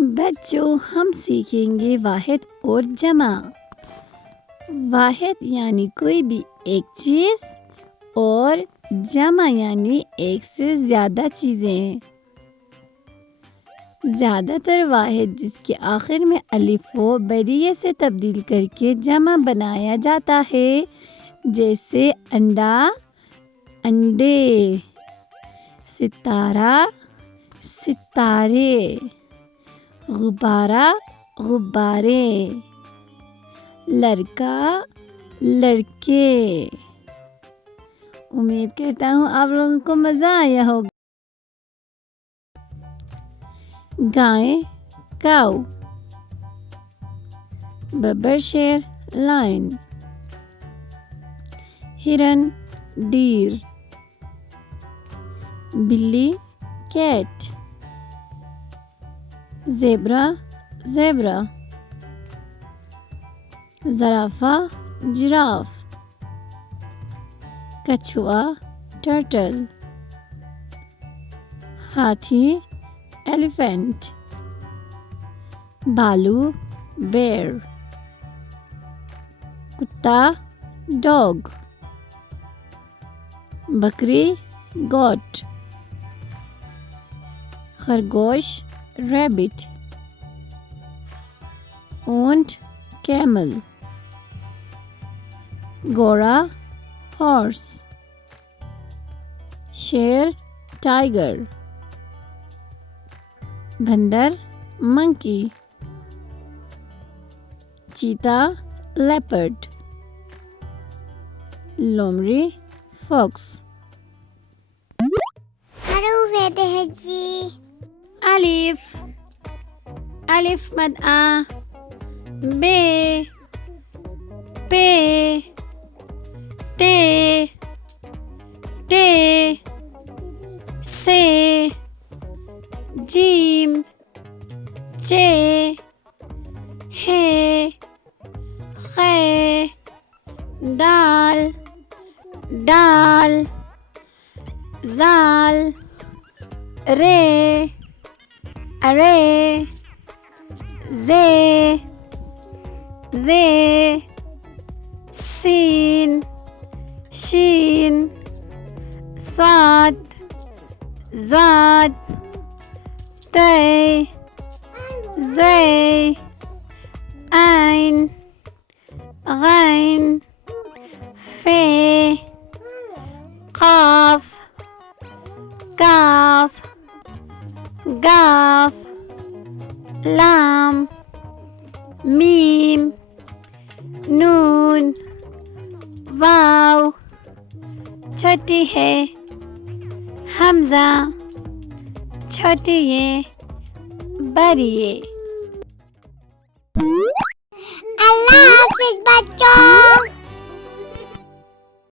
बच्चों, हम सीखेंगे वाहिद और जमा। वाहिद यानी कोई भी एक चीज़ और जमा यानी एक से ज़्यादा चीज़ें। ज़्यादातर वाहिद जिसके आखिर में अलिफ हो बरिये से तब्दील करके जमा बनाया जाता है, जैसे अंडा, अंडे, सितारा, सितारे, गुब्बारा, गुब्बारे, लड़का, लड़के। उम्मीद करता हूँ आप लोगों को मज़ा आया होगा। गाय, काऊ, बब्बर शेर, लायन, हिरन, डीर, बिल्ली, कैट, ज़ेब्रा, ज़ेब्रा, ज़राफ़ा, जिराफ, कछुआ, टर्टल, हाथी, एलिफेंट, भालू, बेर, कुत्ता, डॉग, बकरी, गोट, खरगोश, रैबिट, ऊंट, कैमल, घोड़ा, हॉर्स, शेर, टाइगर, बंदर, मंकी, चीता, लेपर्ड, लोमड़ी, फॉक्स। अलिफ, अलिफ मद आ, बे, पे, ते, टे, से, जीम, चे, हे, खे, दाल, डाल, जाल, रे, अरे, जे, सीन, शीन, स्वाद, ज़ाद, तय, ज़े, आइन, गैन, फे, काफ, काफ, गाफ, लाम, मीम, नून, वाव, छोटी है, हमजा, छोटी ये, बड़ी ये। अल्लाह हाफिज बच्चों।